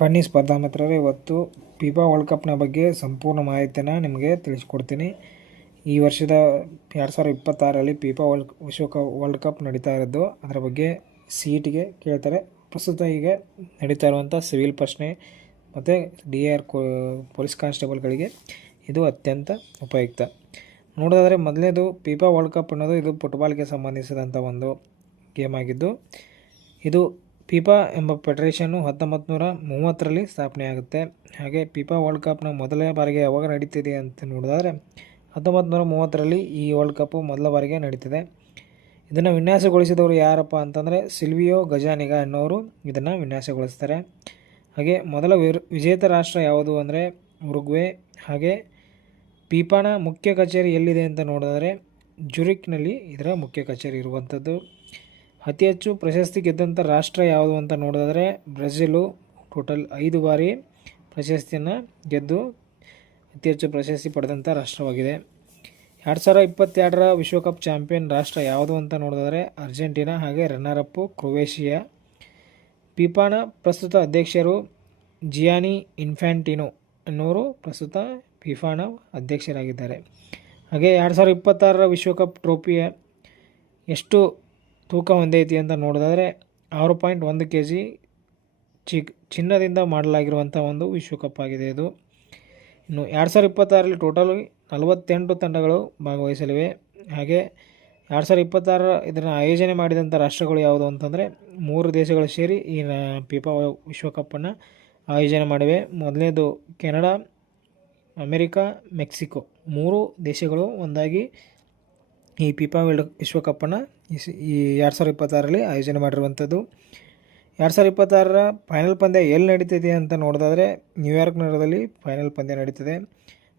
ಬನ್ನಿ ಸ್ಪರ್ಧಾ ಮಿತ್ರರೇ, ಇವತ್ತು ಫಿಫಾ ವರ್ಲ್ಡ್ ಕಪ್ನ ಬಗ್ಗೆ ಸಂಪೂರ್ಣ ಮಾಹಿತಿಯನ್ನು ನಿಮಗೆ ತಿಳಿಸ್ಕೊಡ್ತೀನಿ. ಈ ವರ್ಷದ 2026ರಲ್ಲಿ ಫಿಫಾ ವರ್ಲ್ಡ್ ಕಪ್ ನಡೀತಾ ಇರೋದು. ಅದರ ಬಗ್ಗೆ CETಗೆ ಕೇಳ್ತಾರೆ. ಪ್ರಸ್ತುತ ಈಗ ನಡೀತಾ ಇರುವಂಥ ಸಿವಿಲ್ ಪ್ರಶ್ನೆ ಮತ್ತು DR ಪೊಲೀಸ್ ಕಾನ್ಸ್ಟೇಬಲ್ಗಳಿಗೆ ಇದು ಅತ್ಯಂತ ಉಪಯುಕ್ತ. ನೋಡೋದಾದರೆ ಮೊದಲನೇದು ಫಿಫಾ ವರ್ಲ್ಡ್ ಕಪ್ ಅನ್ನೋದು ಇದು ಫುಟ್ಬಾಲ್ಗೆ ಸಂಬಂಧಿಸಿದಂಥ ಒಂದು ಗೇಮ್ ಆಗಿದ್ದು, ಇದು ಫಿಫಾ ಎಂಬ ಫೆಡರೇಷನ್ನು 1930ರಲ್ಲಿ ಸ್ಥಾಪನೆಯಾಗುತ್ತೆ. ಹಾಗೆ ಫಿಫಾ ವರ್ಲ್ಡ್ ಕಪ್ನ ಮೊದಲ ಬಾರಿಗೆ ಯಾವಾಗ ನಡೀತಿದೆ ಅಂತ ನೋಡಿದ್ರೆ 1930ರಲ್ಲಿ ಈ ವರ್ಲ್ಡ್ ಕಪ್ಪು ಮೊದಲ ಬಾರಿಗೆ ನಡೀತಿದೆ. ಇದನ್ನು ವಿನ್ಯಾಸಗೊಳಿಸಿದವರು ಯಾರಪ್ಪ ಅಂತಂದರೆ ಸಿಲ್ವಿಯೋ ಗಜಾನಿಗ ಅನ್ನೋರು ಇದನ್ನು ವಿನ್ಯಾಸಗೊಳಿಸ್ತಾರೆ. ಹಾಗೆ ಮೊದಲ ವಿಜೇತ ರಾಷ್ಟ್ರ ಯಾವುದು ಅಂದರೆ ಉರುಗ್ವೆ. ಹಾಗೆ ಫಿಫಾನ ಮುಖ್ಯ ಕಚೇರಿ ಎಲ್ಲಿದೆ ಅಂತ ನೋಡಿದರೆ ಜುರಿಕ್ನಲ್ಲಿ ಇದರ ಮುಖ್ಯ ಕಚೇರಿ ಇರುವಂಥದ್ದು. ಅತಿ ಹೆಚ್ಚು ಪ್ರಶಸ್ತಿ ಗೆದ್ದಂಥ ರಾಷ್ಟ್ರ ಯಾವುದು ಅಂತ ನೋಡಿದ್ರೆ ಬ್ರೆಜಿಲು. ಟೋಟಲ್ 5 ಬಾರಿ ಪ್ರಶಸ್ತಿಯನ್ನು ಗೆದ್ದು ಅತಿ ಹೆಚ್ಚು ಪ್ರಶಸ್ತಿ ಪಡೆದಂಥ ರಾಷ್ಟ್ರವಾಗಿದೆ. 2022ರ ವಿಶ್ವಕಪ್ ಚಾಂಪಿಯನ್ ರಾಷ್ಟ್ರ ಯಾವುದು ಅಂತ ನೋಡಿದ್ರೆ ಅರ್ಜೆಂಟೀನಾ. ಹಾಗೆ ರನ್ನರ್ ಅಪ್ ಕ್ರೊವೇಷಿಯಾ. ಫಿಫಾನ ಪ್ರಸ್ತುತ ಅಧ್ಯಕ್ಷರು ಜಿಯಾನಿ ಇನ್ಫ್ಯಾಂಟಿನೋ ಅನ್ನೋರು ಪ್ರಸ್ತುತ ಫಿಫಾನ ಅಧ್ಯಕ್ಷರಾಗಿದ್ದಾರೆ. ಹಾಗೆ 2026ರ ವಿಶ್ವಕಪ್ ಟ್ರೋಫಿಯ ಎಷ್ಟು ತೂಕ ಹೊಂದೈತಿ ಅಂತ ನೋಡಿದ್ರೆ 6.1 kg ಚಿನ್ನದಿಂದ ಮಾಡಲಾಗಿರುವಂಥ ಒಂದು ವಿಶ್ವಕಪ್ ಆಗಿದೆ ಇದು. ಇನ್ನು 2026ರಲ್ಲಿ ಟೋಟಲ್ 48 ತಂಡಗಳು ಭಾಗವಹಿಸಲಿವೆ. ಹಾಗೆ 2026 ಇದನ್ನು ಆಯೋಜನೆ ಮಾಡಿದಂಥ ರಾಷ್ಟ್ರಗಳು ಯಾವುದು ಅಂತಂದರೆ 3 ದೇಶಗಳು ಸೇರಿ ಈ ಫಿಫಾ ವಿಶ್ವಕಪ್ಪನ್ನು ಆಯೋಜನೆ ಮಾಡಿವೆ. ಮೊದಲನೇದು ಕೆನಡಾ, ಅಮೆರಿಕ, ಮೆಕ್ಸಿಕೋ. 3 ದೇಶಗಳು ಒಂದಾಗಿ ಈ ಫಿಫಾ ವಿಶ್ವಕಪ್ಪನ್ನು ಈ 2026ರಲ್ಲಿ ಆಯೋಜನೆ ಮಾಡಿರುವಂಥದ್ದು. 2026ರ ಫೈನಲ್ ಪಂದ್ಯ ಎಲ್ಲಿ ನಡೀತಿದೆ ಅಂತ ನೋಡೋದಾದರೆ ನ್ಯೂಯಾರ್ಕ್ ನಗರದಲ್ಲಿ ಫೈನಲ್ ಪಂದ್ಯ ನಡೀತಿದೆ.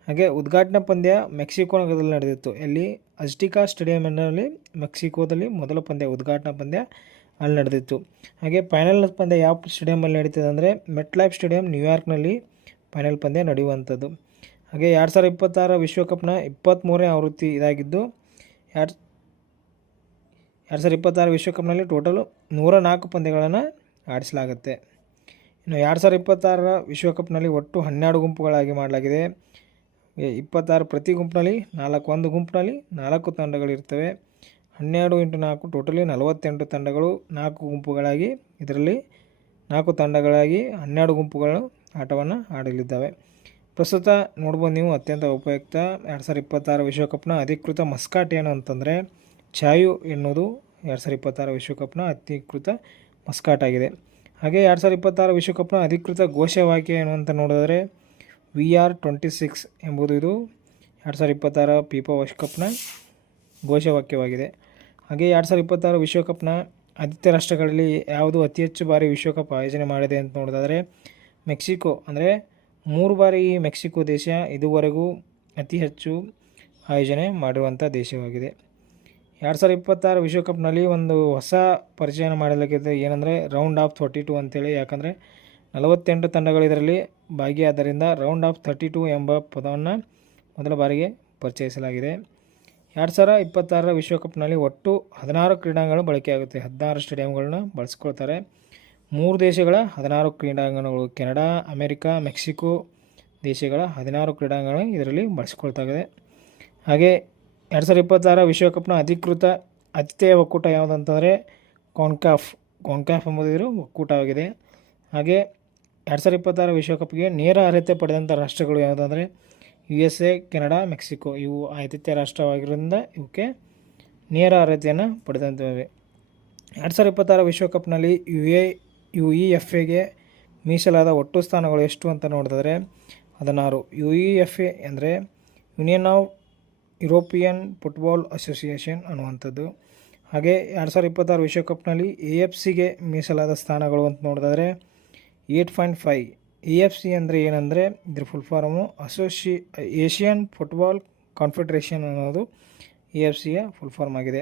ಹಾಗೆ ಉದ್ಘಾಟನಾ ಪಂದ್ಯ ಮೆಕ್ಸಿಕೋ ನಗರದಲ್ಲಿ ನಡೆದಿತ್ತು. ಎಲ್ಲಿ ಅಜ್ಟಿಕಾ ಸ್ಟೇಡಿಯಂನಲ್ಲಿ ಮೆಕ್ಸಿಕೋದಲ್ಲಿ ಮೊದಲ ಪಂದ್ಯ ಉದ್ಘಾಟನಾ ಪಂದ್ಯ ಅಲ್ಲಿ ನಡೆದಿತ್ತು. ಹಾಗೆ ಫೈನಲ್ ಪಂದ್ಯ ಯಾವ ಸ್ಟೇಡಿಯಮಲ್ಲಿ ನಡೀತಿದೆ ಅಂದರೆ ಮೆಟ್ಲೈಫ್ ಸ್ಟೇಡಿಯಂ ನ್ಯೂಯಾರ್ಕ್ನಲ್ಲಿ ಫೈನಲ್ ಪಂದ್ಯ ನಡೆಯುವಂಥದ್ದು. ಹಾಗೆ 2026 ವಿಶ್ವಕಪ್ನ 23ನೇ ಆವೃತ್ತಿ ಇದಾಗಿದ್ದು 2026 ವಿಶ್ವಕಪ್ನಲ್ಲಿ ಟೋಟಲು 104 ಪಂದ್ಯಗಳನ್ನು ಆಡಿಸಲಾಗುತ್ತೆ. ಇನ್ನು 2026 ವಿಶ್ವಕಪ್ನಲ್ಲಿ ಒಟ್ಟು 12 ಗುಂಪುಗಳಾಗಿ ಮಾಡಲಾಗಿದೆ. 26 ಪ್ರತಿ ಗುಂಪಿನಲ್ಲಿ 4, ಒಂದು ಗುಂಪಿನಲ್ಲಿ 4 ತಂಡಗಳಿರ್ತವೆ. 12 × 4 ಟೋಟಲಿ 48 ತಂಡಗಳು 4 ಗುಂಪುಗಳಾಗಿ, ಇದರಲ್ಲಿ 4 ತಂಡಗಳಾಗಿ 12 ಗುಂಪುಗಳು ಆಟವನ್ನು ಆಡಲಿದ್ದಾವೆ. ಪ್ರಸ್ತುತ ನೋಡ್ಬೋದು ನೀವು ಅತ್ಯಂತ ಉಪಯುಕ್ತ 2026 ವಿಶ್ವಕಪ್ನ ಅಧಿಕೃತ ಮಸ್ಕಾಟ್ ಏನು ಅಂತಂದರೆ ಚಾಯು ಎನ್ನುವುದು 2026 ವಿಶ್ವಕಪ್ನ ಅಧಿಕೃತ ಮಸ್ಕಾಟ್ ಆಗಿದೆ. ಹಾಗೆ 2026 ವಿಶ್ವಕಪ್ನ ಅಧಿಕೃತ ಘೋಷವಾಕ್ಯ ಏನು ಅಂತ ನೋಡಿದರೆ VR26 ಎಂಬುದು ಇದು 2026 ಫಿಫಾ ವಿಶ್ವಕಪ್ನ ಘೋಷವಾಕ್ಯವಾಗಿದೆ. ಹಾಗೆ 2026 ವಿಶ್ವಕಪ್ನ ಆತಿಥ್ಯ ರಾಷ್ಟ್ರಗಳಲ್ಲಿ ಯಾವುದು ಅತಿ ಹೆಚ್ಚು ಬಾರಿ ವಿಶ್ವಕಪ್ ಆಯೋಜನೆ ಮಾಡಿದೆ ಅಂತ ನೋಡಿದ್ರೆ ಮೆಕ್ಸಿಕೋ. ಅಂದರೆ 3 ಬಾರಿ ಈ ಮೆಕ್ಸಿಕೋ ದೇಶ ಇದುವರೆಗೂ ಅತಿ ಹೆಚ್ಚು ಆಯೋಜನೆ ಮಾಡಿರುವಂಥ ದೇಶವಾಗಿದೆ. 2026 ವಿಶ್ವಕಪ್ನಲ್ಲಿ ಒಂದು ಹೊಸ ಪರಿಚಯನ ಮಾಡಲಾಗಿದೆ. ಏನಂದರೆ ರೌಂಡ್ ಆಫ್ 32 ಅಂತೇಳಿ. ಯಾಕಂದರೆ 48 ತಂಡಗಳು ಇದರಲ್ಲಿ ಭಾಗಿಯಾದ್ದರಿಂದ ರೌಂಡ್ ಆಫ್ 32 ಎಂಬ ಪದವನ್ನು ಮೊದಲ ಬಾರಿಗೆ ಪರಿಚಯಿಸಲಾಗಿದೆ. 2026 ವಿಶ್ವಕಪ್ನಲ್ಲಿ ಒಟ್ಟು 16 ಕ್ರೀಡಾಂಗಣಗಳು ಬಳಕೆಯಾಗುತ್ತೆ. 16 ಸ್ಟೇಡಿಯಂಗಳನ್ನ ಬಳಸ್ಕೊಳ್ತಾರೆ. 3 ದೇಶಗಳ 16 ಕ್ರೀಡಾಂಗಣಗಳು, ಕೆನಡಾ, ಅಮೆರಿಕ, ಮೆಕ್ಸಿಕೋ ದೇಶಗಳ 16 ಕ್ರೀಡಾಂಗಣ ಇದರಲ್ಲಿ ಬಳಸಿಕೊಳ್ತಾಗಿದೆ. ಹಾಗೆ 2026 ವಿಶ್ವಕಪ್ನ ಅಧಿಕೃತ ಆತಿಥೇಯ ಒಕ್ಕೂಟ ಯಾವುದಂತಂದರೆ ಕಾನ್ಕಾಫ್ ಎಂಬುದು ಇದರ ಒಕ್ಕೂಟವಾಗಿದೆ. ಹಾಗೆ 2026 ವಿಶ್ವಕಪ್ಗೆ ನೇರ ಅರ್ಹತೆ ಪಡೆದಂಥ ರಾಷ್ಟ್ರಗಳು ಯಾವುದಂದರೆ USA, ಕೆನಡಾ, ಮೆಕ್ಸಿಕೋ. ಇವು ಆತಿಥ್ಯ ರಾಷ್ಟ್ರವಾಗಿರೋದ್ರಿಂದ ಇವಕ್ಕೆ ನೇರ ಅರ್ಹತೆಯನ್ನು ಪಡೆದಂತಿವೆ. 2026 ವಿಶ್ವಕಪ್ನಲ್ಲಿ UEFA ಮೀಸಲಾದ ಒಟ್ಟು ಸ್ಥಾನಗಳು ಎಷ್ಟು ಅಂತ ನೋಡಿದ್ರೆ 16. UEFA ಅಂದರೆ union of European football association ಅನ್ನುವಂಥದ್ದು. ಹಾಗೆ 2026 ವಿಶ್ವಕಪ್ನಲ್ಲಿ AFCಗೆ ಮೀಸಲಾದ ಸ್ಥಾನಗಳು ಅಂತ ನೋಡಿದ್ರೆ 8.5. AFC ಅಂದರೆ ಏನಂದರೆ ಇದ್ರ full form Asian football confederation ಅನ್ನೋದು AFCಯ ಫುಲ್ ಫಾರ್ಮ್ ಆಗಿದೆ.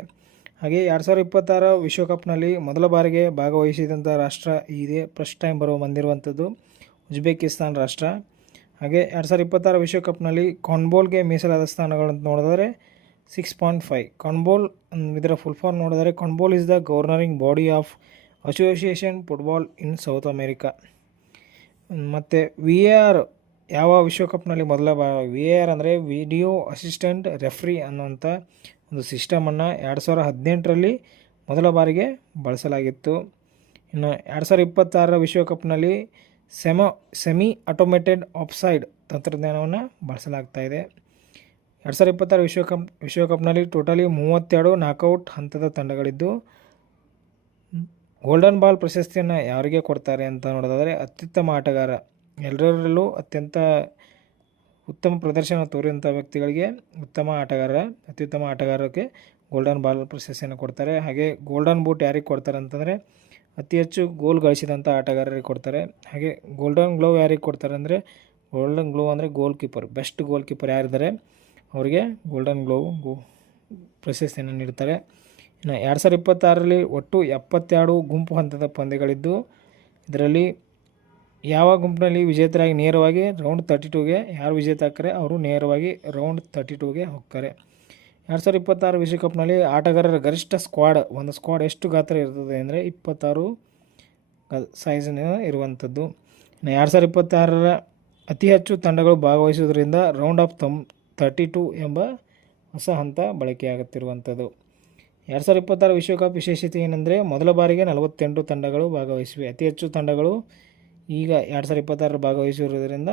ಹಾಗೆ 2026 ವಿಶ್ವಕಪ್ನಲ್ಲಿ ಮೊದಲ ಬಾರಿಗೆ ಭಾಗವಹಿಸಿದಂಥ ರಾಷ್ಟ್ರ ಇದೆ. ಫಸ್ಟ್ ಟೈಮ್ ಬಂದಿರುವಂಥದ್ದು ಉಜ್ಬೇಕಿಸ್ತಾನ್ ರಾಷ್ಟ್ರ. ಹಾಗೆ 2026 ವಿಶ್ವಕಪ್ನಲ್ಲಿ ಕಾನ್ಬೋಲ್ಗೆ ಮೀಸಲಾದ ಸ್ಥಾನಗಳು ಅಂತ ನೋಡಿದರೆ 6.5. ಕಾನ್ಬೋಲ್ ಇದರ ಫುಲ್ ಫಾರ್ಮ್ ನೋಡಿದರೆ Conmebol is the governing body of association football in South America. ಮತ್ತು ವಿ ಎ ಆರ್ ಯಾವ ವಿಶ್ವಕಪ್ನಲ್ಲಿ ಮೊದಲ ವಿ ಎ ಆರ್ ಅಂದರೆ ವಿಡಿಯೋ ಅಸಿಸ್ಟೆಂಟ್ ರೆಫ್ರಿ ಅನ್ನುವಂಥ ಒಂದು ಸಿಸ್ಟಮನ್ನು 2018ರಲ್ಲಿ ಮೊದಲ ಬಾರಿಗೆ ಬಳಸಲಾಗಿತ್ತು. ಇನ್ನು 2026 ವಿಶ್ವಕಪ್ನಲ್ಲಿ ಸೆಮಿ ಆಟೋಮೇಟೆಡ್ ಆಫ್ಸೈಡ್ ತಂತ್ರಜ್ಞಾನವನ್ನು ಬಳಸಲಾಗ್ತಾಯಿದೆ. 2026 ವಿಶ್ವಕಪ್ನಲ್ಲಿ ಟೋಟಲಿ 32 ನಾಕೌಟ್ ಹಂತದ ತಂಡಗಳಿದ್ದು, ಗೋಲ್ಡನ್ ಬಾಲ್ ಪ್ರಶಸ್ತಿಯನ್ನು ಯಾರಿಗೆ ಕೊಡ್ತಾರೆ ಅಂತ ನೋಡೋದಾದರೆ ಅತ್ಯುತ್ತಮ ಆಟಗಾರ, ಎಲ್ಲರಲ್ಲೂ ಅತ್ಯಂತ ಉತ್ತಮ ಪ್ರದರ್ಶನ ತೋರಿದಂಥ ವ್ಯಕ್ತಿಗಳಿಗೆ ಅತ್ಯುತ್ತಮ ಆಟಗಾರಕ್ಕೆ ಗೋಲ್ಡನ್ ಬಾಲ್ ಪ್ರಶಸ್ತಿಯನ್ನು ಕೊಡ್ತಾರೆ. ಹಾಗೆ ಗೋಲ್ಡನ್ ಬೂಟ್ ಯಾರಿಗೆ ಕೊಡ್ತಾರೆ ಅಂತಂದರೆ ಅತಿ ಹೆಚ್ಚು ಗೋಲ್ ಗಳಿಸಿದಂಥ ಆಟಗಾರರಿಗೆ ಕೊಡ್ತಾರೆ. ಹಾಗೆ ಗೋಲ್ಡನ್ ಗ್ಲೋವ್ ಯಾರಿಗೆ ಕೊಡ್ತಾರೆ ಅಂದರೆ ಗೋಲ್ಡನ್ ಗ್ಲೋವ್ ಅಂದರೆ goal keeper, best goal keeper ಯಾರಿದ್ದಾರೆ ಅವರಿಗೆ ಗೋಲ್ಡನ್ ಗ್ಲೋವ್ ಪ್ರಶಸ್ತಿಯನ್ನು ನೀಡ್ತಾರೆ. ಇನ್ನು 2026ರಲ್ಲಿ ಒಟ್ಟು 72 ಗುಂಪು ಹಂತದ ಪಂದ್ಯಗಳಿದ್ದು, ಇದರಲ್ಲಿ ಯಾವ ಗುಂಪಿನಲ್ಲಿ ವಿಜೇತರಾಗಿ ನೇರವಾಗಿ ರೌಂಡ್ 32ಗೆ ಯಾರು ವಿಜೇತ ಆಗ್ತಾರೆ ಅವರು ನೇರವಾಗಿ ರೌಂಡ್ 32ಗೆ ಹೋಗ್ತಾರೆ. 2026 ವಿಶ್ವಕಪ್ನಲ್ಲಿ ಆಟಗಾರರ ಗರಿಷ್ಠ ಒಂದು ಸ್ಕ್ವಾಡ್ ಎಷ್ಟು ಗಾತ್ರ ಇರ್ತದೆ ಅಂದರೆ 26 ಸೈಜಿನ ಇರುವಂಥದ್ದು. ಇನ್ನು 2026ರ ಅತಿ ಹೆಚ್ಚು ತಂಡಗಳು ಭಾಗವಹಿಸುವುದರಿಂದ ರೌಂಡ್ ಆಫ್ 32 ಎಂಬ ಹೊಸ ಹಂತ ಬಳಕೆಯಾಗುತ್ತಿರುವಂಥದ್ದು. 2026 ವಿಶ್ವಕಪ್ ವಿಶೇಷತೆ ಏನೆಂದರೆ ಮೊದಲ ಬಾರಿಗೆ 48 ತಂಡಗಳು ಭಾಗವಹಿಸಿವೆ. ಅತಿ ಹೆಚ್ಚು ತಂಡಗಳು ಈಗ 2026 ಭಾಗವಹಿಸಿರುವುದರಿಂದ